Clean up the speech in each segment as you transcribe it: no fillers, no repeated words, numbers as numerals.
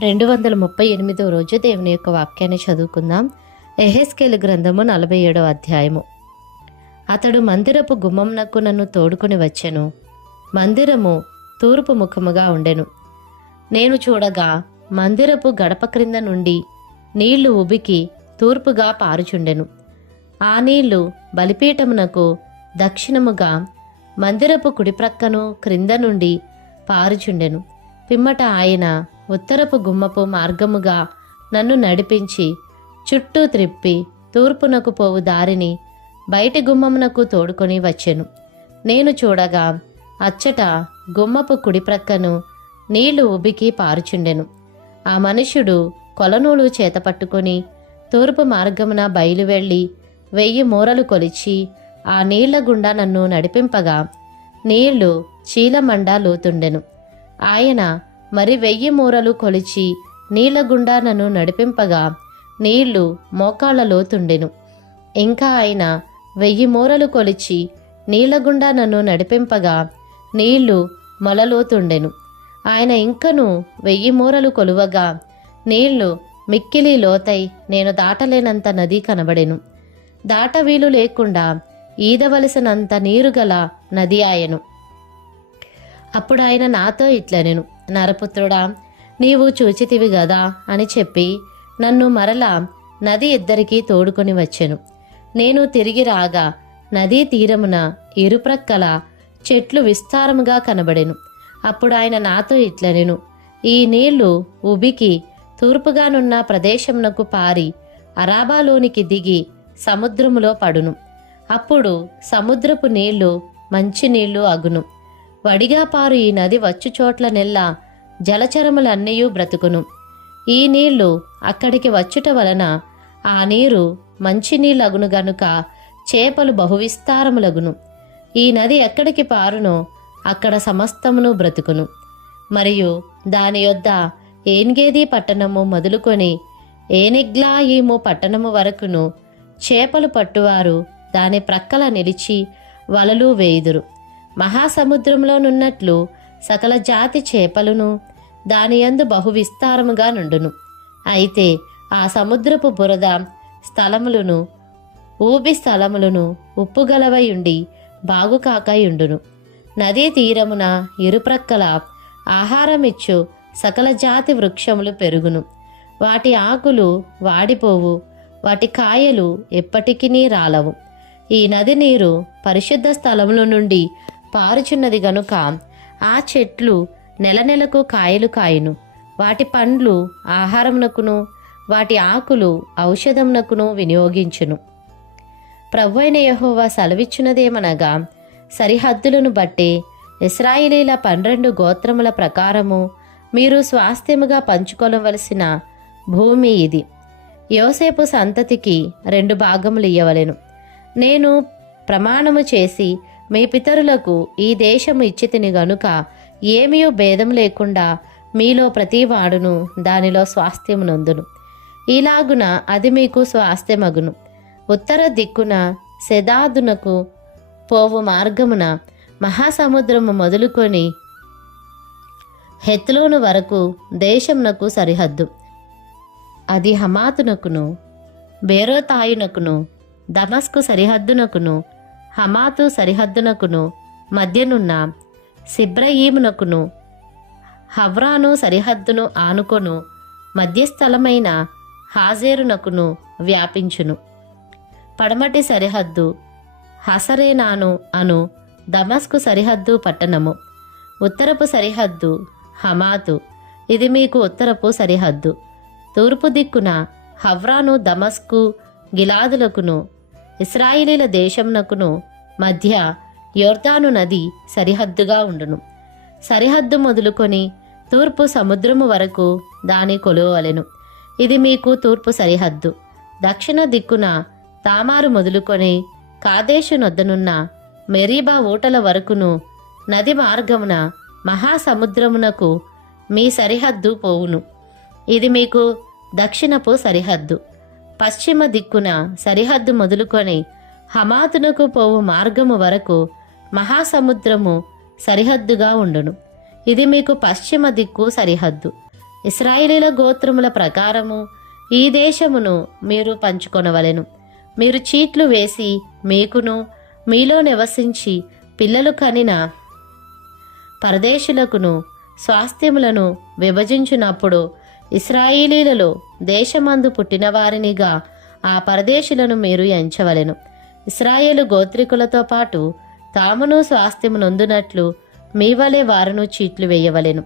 238వ రోజు దేవుని యొక్క వాక్యాన్ని చదువుకుందాం. యెహెజ్కేలు గ్రంథము 47వ అధ్యాయము. అతడు మందిరపు గుమ్మంనకు నన్ను తోడుకొని వచ్చెను. మందిరము తూర్పు ముఖముగా ఉండెను. నేను చూడగా మందిరపు గడప క్రింద నుండి నీళ్లు ఉబికి తూర్పుగా పారుచుండెను. ఆ నీళ్లు బలిపీఠమునకు దక్షిణముగా మందిరపు కుడిప్రక్కను క్రింద నుండి పారుచుండెను. పిమ్మట ఆయన ఉత్తరపు గుమ్మపు మార్గముగా నన్ను నడిపించి చుట్టూ త్రిప్పి తూర్పునకు పోవు దారిని బయటి గుమ్మమునకు తోడుకొని వచ్చెను. నేను చూడగా అచ్చట గుమ్మపు కుడిప్రక్కను నీళ్లు ఉబికి పారుచుండెను. ఆ మనుష్యుడు కొలనూలు చేతపట్టుకొని తూర్పు మార్గమున బయలువెళ్ళి 1000 మూరలు కొలిచి ఆ నీళ్ల గుండా నన్ను నడిపింపగా నీళ్లు చీలమండ లోతుండెను. ఆయన మరి 1000 మూరలు కొలిచి నీళ్ల గుండా నన్ను నడిపింపగా నీళ్లు మోకాళ్ల లోతుండెను. ఇంకా ఆయన 1000 మూరలు కొలిచి నీళ్ల గుండా నన్ను నడిపింపగా నీళ్లు మొలలోతుండెను. ఆయన ఇంకను 1000 మూరలు కొలువగా నీళ్లు మిక్కిలి లోతై నేను దాటలేనంత నది కనబడెను. దాటవీలు లేకుండా ఈదవలసినంత నీరుగల నది ఆయను. అప్పుడు ఆయన నాతో ఇట్లనెను, నరపుత్రుడా, నీవు చూచితివి గదా అని చెప్పి నన్ను మరలా నది ఇద్దరికీ తోడుకొని వచ్చెను. నేను తిరిగి రాగా నదీ తీరమున ఇరుప్రక్కల చెట్లు విస్తారముగా కనబడెను. అప్పుడు ఆయన నాతో ఇట్లనెను, ఈ నీళ్లు ఉబికి తూర్పుగానున్న ప్రదేశమునకు పారి అరాబాలోనికి దిగి సముద్రములో పడును. అప్పుడు సముద్రపు నీళ్లు మంచి నీళ్లు అగును. వడిగా పారు ఈ నది వచ్చు చోట్ల నెల్లా జలచరములన్నయూ బ్రతుకును. ఈ నీళ్లు అక్కడికి వచ్చుట వలన ఆ నీరు మంచినీళ్ళగును గనుక చేపలు బహువిస్తారములగును. ఈ నది ఎక్కడికి పారునో అక్కడ సమస్తమును బ్రతుకును. మరియు దాని యొద్ద ఏన్గేది పట్టణము మొదలుకొని ఏనిగ్లాయిము పట్టణము వరకును చేపలు పట్టువారు దాని ప్రక్కల నిలిచి వలలు వేయుదురు. మహాసముద్రంలోనున్నట్లు సకల జాతి చేపలును దానియందు బహు విస్తారముగా నుండును. అయితే ఆ సముద్రపు బురద స్థలములను ఊబి స్థలములను ఉప్పుగలవయుండి బాగుకాకయుండును. నదీ తీరమున ఇరుప్రక్కల ఆహారమిచ్చు సకల జాతి వృక్షములు పెరుగును. వాటి ఆకులు వాడిపోవు, వాటి కాయలు ఎప్పటికీ రాలవు. ఈ నది నీరు పరిశుద్ధ స్థలముల నుండి పారుచున్నది గనుక ఆ చెట్లు నెలకు కాయలు కాయును. వాటి పండ్లు ఆహారమునకును వాటి ఆకులు ఔషధమునకును వినియోగించును. ప్రభువైన యెహోవా సెలవిచ్చినదేమనగా, సరిహద్దులను బట్టి ఇశ్రాయేలీల 12 గోత్రముల ప్రకారము మీరు స్వాస్థ్యముగా పంచుకొనవలసిన భూమి ఇది. యోసేపు సంతతికి 2 భాగములు ఇయ్యవలెను. నేను ప్రమాణము చేసి మీ పితరులకు ఈ దేశము ఇచ్చితిని గనుక ఏమీ భేదం లేకుండా మీలో ప్రతివాడును దానిలో స్వాస్థ్యమునందును. ఇలాగున అది మీకు స్వాస్థ్యమగును. ఉత్తర దిక్కున సెదాదునకు పోవు మార్గమున మహాసముద్రము మొదలుకొని హెత్లోను వరకు దేశమునకు సరిహద్దు. అది హమాతునకును బేరోతాయునకును దమస్కు సరిహద్దునకును హమాతు సరిహద్దునకును మధ్యనున్న సిబ్రయీమునకును హవ్రాను సరిహద్దును ఆనుకొను మధ్యస్థలమైన హాజేరునకును వ్యాపించును. పడమటి సరిహద్దు హసరేనాను అను దమస్కు సరిహద్దు పట్టణము. ఉత్తరపు సరిహద్దు హమాతు, ఇది మీకు ఉత్తరపు సరిహద్దు. తూర్పు దిక్కున హవ్రాను దమస్కు గిలాదులకును ఇశ్రాయేలీల దేశమునకును మధ్య యొర్దాను నది సరిహద్దుగా ఉండును. సరిహద్దు మొదలుకొని తూర్పు సముద్రము వరకు దాని కొలువలెను. ఇది మీకు తూర్పు సరిహద్దు. దక్షిణ దిక్కున తామారు మొదలుకొని కాదేశు నొద్దనున్న మెరీబా ఊటల వరకును నది మార్గమున మహాసముద్రమునకు మీ సరిహద్దు పోవును. ఇది మీకు దక్షిణపు సరిహద్దు. పశ్చిమ దిక్కున సరిహద్దు మొదలుకొని హమాతునకు పోవు మార్గము వరకు మహాసముద్రము సరిహద్దుగా ఉండును. ఇది మీకు పశ్చిమ దిక్కు సరిహద్దు. ఇశ్రాయేలీల గోత్రముల ప్రకారము ఈ దేశమును మీరు పంచుకొనవలెను. మీరు చీట్లు వేసి మీకును మీలో నివసించి పిల్లలు కనిన పరదేశులకును స్వాస్థ్యములను విభజించినప్పుడు ఇశ్రాయేలీలలో దేశమందు పుట్టిన వారినిగా ఆ పరదేశులను మీరు ఎంచవలెను. ఇశ్రాయేలు గోత్రికులతో పాటు తామును స్వాస్థ్యమునొందునట్లు మీ వలె వారును చీట్లు వేయవలెను.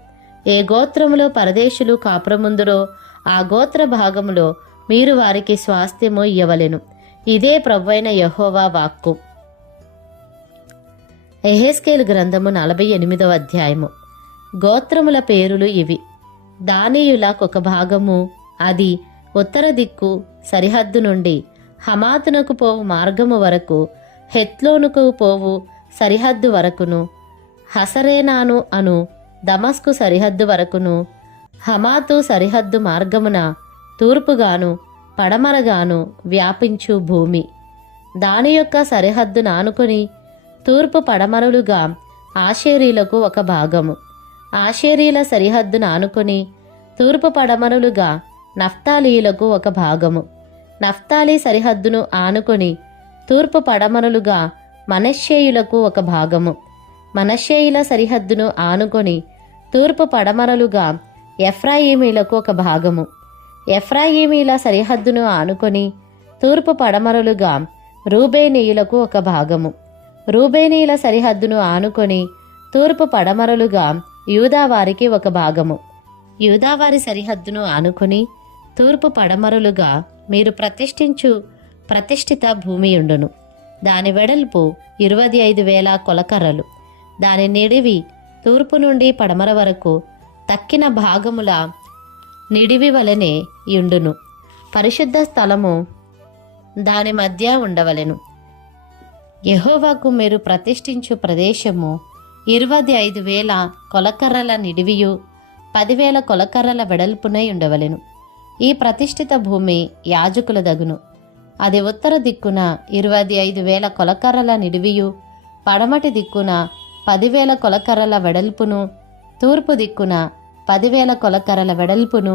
ఏ గోత్రములో పరదేశులు కాపురముందురో ఆ గోత్ర భాగములో మీరు వారికి స్వాస్థ్యము ఇయ్యవలెను. ఇదే ప్రభువైన యెహోవా వాక్కు. యెహెజ్కేలు గ్రంథము 48వ అధ్యాయము. గోత్రముల పేరులు ఇవి. దానీయులకొక భాగము, అది ఉత్తర దిక్కు సరిహద్దు నుండి హమాతునకు పోవు మార్గము వరకు, హెత్లోనుకు పోవు సరిహద్దు వరకును, హసరేనాను అను దమస్కు సరిహద్దు వరకును, హమాతు సరిహద్దు మార్గమున తూర్పుగాను పడమరగాను వ్యాపించు భూమి. దాని యొక్క సరిహద్దును ఆనుకొని తూర్పు పడమరలుగా ఆషేరీలకు ఒక భాగము. ఆషేరీల సరిహద్దును ఆనుకొని తూర్పు పడమరలుగా నఫ్తాలీయులకు ఒక భాగము. నఫ్తాలీ సరిహద్దును ఆనుకొని తూర్పు పడమరలుగా మనష్షేయులకు ఒక భాగము. మనష్షేయుల సరిహద్దును ఆనుకొని తూర్పు పడమరలుగా ఎఫ్రాయిమీలకు ఒక భాగము. ఎఫ్రాయిమీల సరిహద్దును ఆనుకొని తూర్పు పడమరలుగా రూబేనీయులకు ఒక భాగము. రూబేనీయుల సరిహద్దును ఆనుకొని తూర్పు పడమరలుగా యూదావారికి ఒక భాగము. యూదావారి సరిహద్దును ఆనుకొని తూర్పు పడమరలుగా మీరు ప్రతిష్ఠిత భూమియుండును. దాని వెడల్పు 25,000 కొలకర్రలు. దాని నిడివి తూర్పు నుండి పడమర వరకు తక్కిన భాగముల నిడివి వలెనే యుండును. పరిశుద్ధ స్థలము దాని మధ్య ఉండవలెను. యెహోవాకు మీరు ప్రతిష్ఠించు ప్రదేశము 25,000 కొలకర్రల నిడివియు 10,000 కొలకర్రల వెడల్పునై ఉండవలెను. ఈ ప్రతిష్ఠిత భూమి యాజకుల దగును. అది ఉత్తర దిక్కున 25,000 కొలకర్రల నిడివియు, పడమటి దిక్కున 10,000 కొలకర్రల వెడల్పును, తూర్పు దిక్కున 10,000 కొలకర్రల వెడల్పును,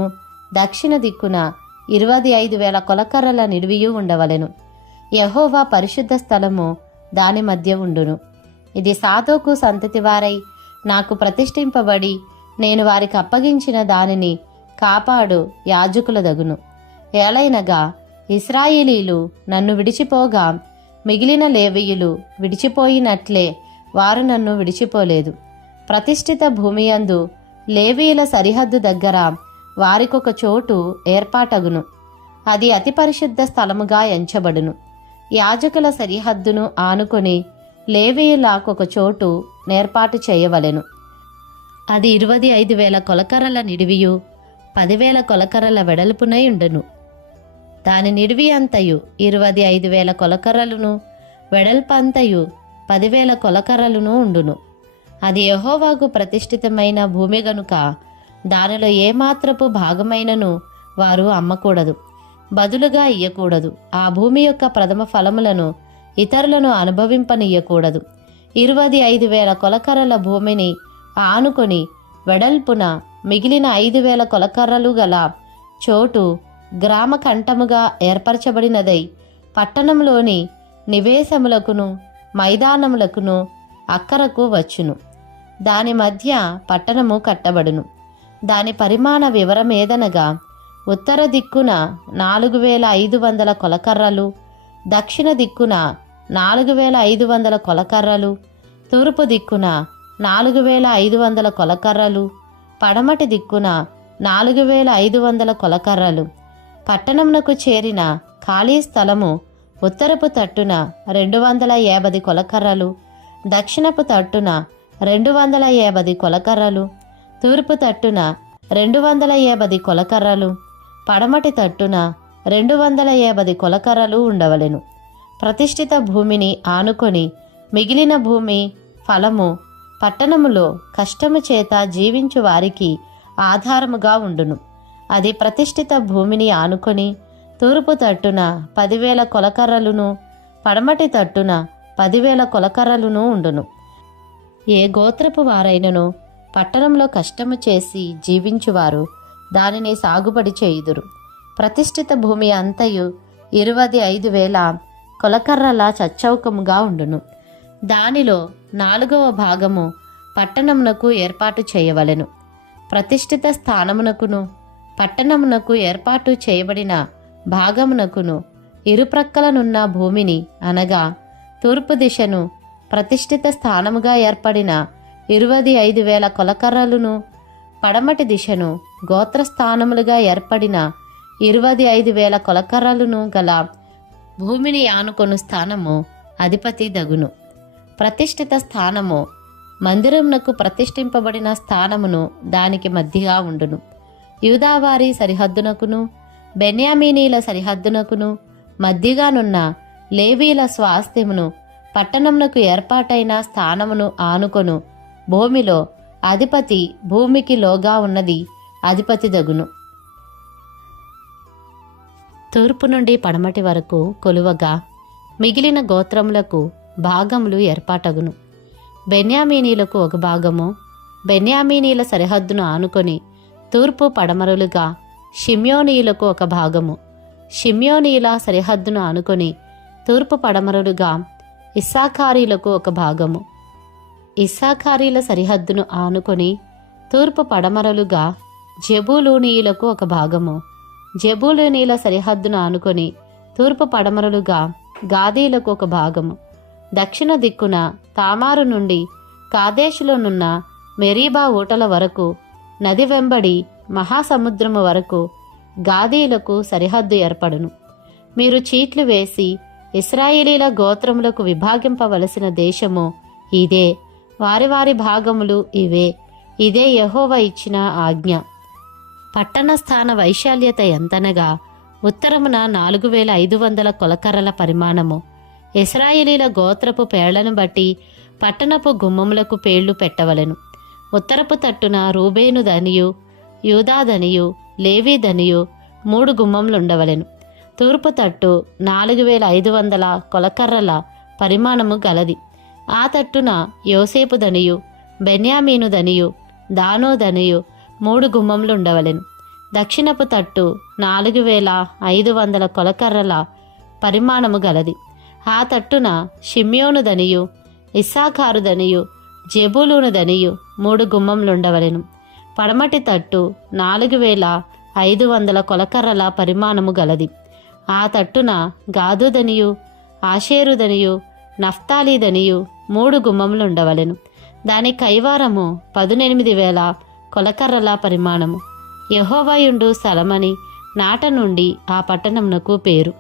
దక్షిణ దిక్కున 25,000 కొలకర్రల నిడివియు ఉండవలెను. యెహోవా పరిశుద్ధ స్థలము దాని మధ్య ఉండును. ఇది సాదోకు సంతతి వారై నాకు ప్రతిష్ఠింపబడి నేను వారికి అప్పగించిన దానిని కాపాడు యాజకుల దగును. ఏలైనగా ఇశ్రాయేలీలు నన్ను విడిచిపోగా మిగిలిన లేవీయులు విడిచిపోయినట్లే వారు నన్ను విడిచిపోలేదు. ప్రతిష్ఠిత భూమియందు లేవీయుల సరిహద్దు దగ్గర వారికొక చోటు ఏర్పాటగును. అది అతి పరిశుద్ధ స్థలముగా ఎంచబడును. యాజకుల సరిహద్దును ఆనుకొని లేవీయులకొక చోటు నేర్పాటు చేయవలెను. అది 25,000 కొలకర్రల నిడివియు 10,000 కొలకర్రల వెడల్పునై ఉండును. దాని నిడివి అంతయు 25,000 కొలకర్రలును, వెడల్పంతయు 10,000 కొలకర్రలును ఉండును. అది యెహోవాకు ప్రతిష్ఠితమైన భూమి గనుక దానిలో ఏమాత్రపు భాగమైనను వారు అమ్మకూడదు, బదులుగా ఇయ్యకూడదు. ఆ భూమి యొక్క ప్రథమ ఫలములను ఇతరులను అనుభవింపనియ్యకూడదు. 25,000 కొలకర్రల భూమిని ఆనుకొని వెడల్పున మిగిలిన 5,000 కొలకర్రలు గల చోటు గ్రామ కంఠముగా ఏర్పరచబడినదై పట్టణంలోని నివేశములకును మైదానములకును అక్కరకు వచ్చును. దాని మధ్య పట్టణము కట్టబడును. దాని పరిమాణ వివరమేదనగా ఉత్తర దిక్కున 4,500 కొలకర్రలు, దక్షిణ దిక్కున 4,500 కొలకర్రలు, తూర్పు దిక్కున 4,500 కొలకర్రలు, పడమటి దిక్కున 4,500 కొలకర్రలు. పట్టణమునకు చేరిన ఖాళీ స్థలము ఉత్తరపు తట్టున 250 కొలకర్రలు, దక్షిణపు తట్టున 250 కొలకర్రలు, తూర్పు తట్టున 250 కొలకర్రలు, పడమటి తట్టున 250 కొలకర్రలు ఉండవలెను. ప్రతిష్ఠిత భూమిని ఆనుకొని మిగిలిన భూమి ఫలము పట్టణములో కష్టము చేత జీవించు వారికి ఆధారముగా ఉండును. అది ప్రతిష్ఠిత భూమిని ఆనుకొని తూర్పు తట్టున 10,000 కొలకర్రలును, పడమటి తట్టున 10,000 కొలకర్రలును ఉండును. ఏ గోత్రపు వారైనను పట్టణంలో కష్టము చేసి జీవించువారు దానిని సాగుబడి చేయుదురు. ప్రతిష్ఠిత భూమి అంతయు 25,000 కొలకర్రల చచ్చౌకముగా ఉండును. దానిలో 4వ భాగము పట్టణమునకు ఏర్పాటు చేయవలెను. ప్రతిష్ఠిత స్థానమునకును పట్టణమునకు ఏర్పాటు చేయబడిన భాగమునకును ఇరుప్రక్కలనున్న భూమిని అనగా తూర్పు దిశను ప్రతిష్ఠిత స్థానముగా ఏర్పడిన 25,000 కొలకర్రలును, పడమటి దిశను గోత్రస్థానములుగా ఏర్పడిన 25,000 కొలకర్రలును గల భూమిని ఆనుకొను స్థానము అధిపతి దగును. ప్రతిష్ఠిత స్థానము మందిరమునకు ప్రతిష్ఠింపబడిన స్థానమును దానికి మధ్యగా ఉండును. యూదావారి సరిహద్దునకును బెన్యామీనీల సరిహద్దునకును మధ్యగానున్న లేవీల స్వాస్థ్యమును పట్టణమునకు ఏర్పాటైన స్థానమును ఆనుకొను భూమిలో అధిపతి భూమికి లోగా ఉన్నది అధిపతి దగును. తూర్పు నుండి పడమటి వరకు కొలువగా మిగిలిన గోత్రములకు భాగములు ఏర్పాటగును. బెన్యామీనీలకు ఒక భాగము బెన్యామీనీల సరిహద్దును ఆనుకొని తూర్పు పడమరులుగా షిమ్యోనీయులకు ఒక భాగము షిమ్యోనీయుల సరిహద్దును ఆనుకొని తూర్పు పడమరులుగా ఇస్సాకారీలకు ఒక భాగము ఇస్సాకారీల సరిహద్దును ఆనుకొని తూర్పు పడమరలుగా జెబూలూనీయులకు ఒక భాగము జెబూలూనీల సరిహద్దును ఆనుకొని తూర్పు పడమరలుగా గాదీలకు ఒక భాగము దక్షిణ దిక్కున తామారు నుండి కాదేశులోనున్న మెరీబా ఊటల వరకు నది వెంబడి మహాసముద్రము వరకు గాదీలకు సరిహద్దు ఏర్పడును. మీరు చీట్లు వేసి ఇశ్రాయేలీల గోత్రములకు విభాగింపవలసిన దేశము ఇదే, వారి వారి భాగములు ఇవే. ఇదే యెహోవా ఇచ్చిన ఆజ్ఞ. పట్టణ స్థాన వైశాల్యత ఎంతనగా ఉత్తరమున 4,500 కొలకర్రల పరిమాణము. ఇశ్రాయేలీల గోత్రపు పేళ్లను బట్టి పట్టణపు గుమ్మములకు పేళ్లు పెట్టవలెను. ఉత్తరపు తట్టున రూబేను దనియు యూదా దనియు లేవీ దనియు 3 గుమ్మములుండవలెను. తూర్పు తట్టు 4,500 కొలకర్రల పరిమాణము గలది. ఆ తట్టున యోసేపు దనియు బెన్యామీను దనియు దానో దనియు 3 గుమ్మములుండవలెను. దక్షిణపు తట్టు 4,500 కొలకర్రల పరిమాణము గలది. ఆ తట్టున షిమ్యోను దనియు ఇస్సాకారు దనియు జెబూలూను దనియు 3 గుమ్మములుండవలెను. పడమటి తట్టు 4,500 కొలకర్రల పరిమాణము గలది. ఆ తట్టున గాదు దనియు ఆషేరు దనియు నఫ్తాలి దనియు 3 గుమ్మములుండవలెను. దాని కైవారము 18,000 కొలకర్రల పరిమాణము. యెహోవాయుండు స్థలమని నాట నుండి ఆ పట్టణమునకు పేరు.